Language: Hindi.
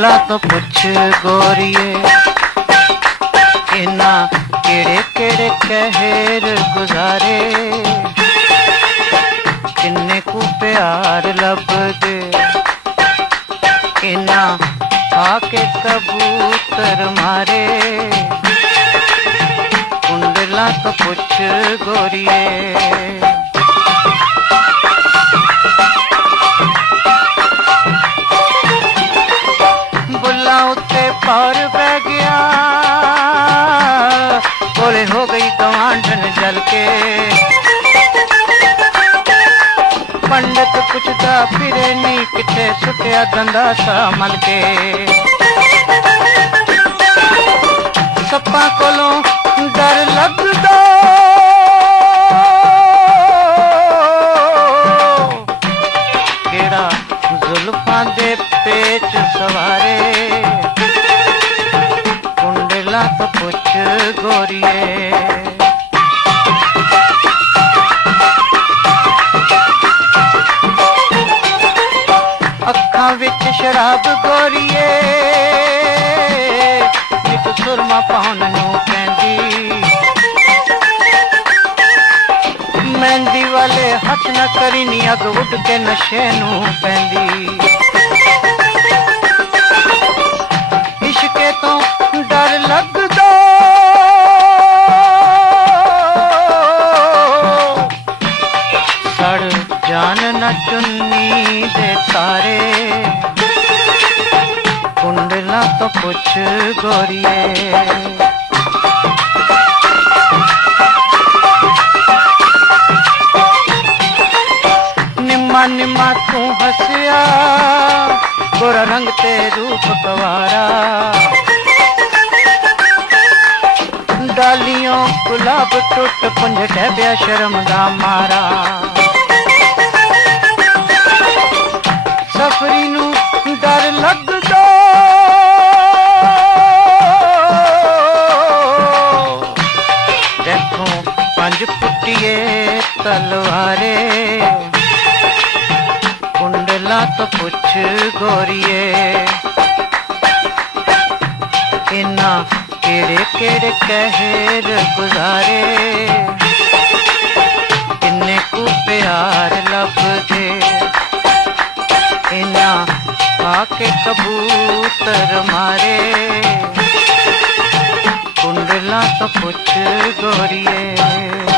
कुंडला तो पुछ गोरिए इना केड़े केड़े कहर गुजारे किन्ने को प्यार लभदे इना आके कबूतर मारे कुंडला तो पुछ गोरिए। पार बह गया बोले हो गई गवांढन जल के पंडित पुछदा फिरे नी किथे सुटिया दंदा सा मल के सप्पा कोलों डर लगदा केड़ा जुल्फां दे पेच सवारे कुंडला तो पुछ गोरिए। अखां विच शराब गोरिए नित सुरमा पाउण नूं पैंदी मेहंदी वाले हथ न करी नी अग उड के नशे नूं पैंदी इश्के तो डर लगदा सड़ जान न चुन्नी दे तारे कुंडला तो पुछ गोरिए। निम्मा निम्मा तू हसिया गोरा रंग ते रूप कवारा डालियों गुलाब टुट पुंज टहबिया शर्म दा मारा सफरी नू डर लगदा देखो पंज पुटिए तलवारे कुंडला तो पुछ गोरिए इना केड़े केड़े कहर गुजारे किन्ने को प्यार लभदे इना आके कबूतर मारे कुंडला तो पुछ गोरिए।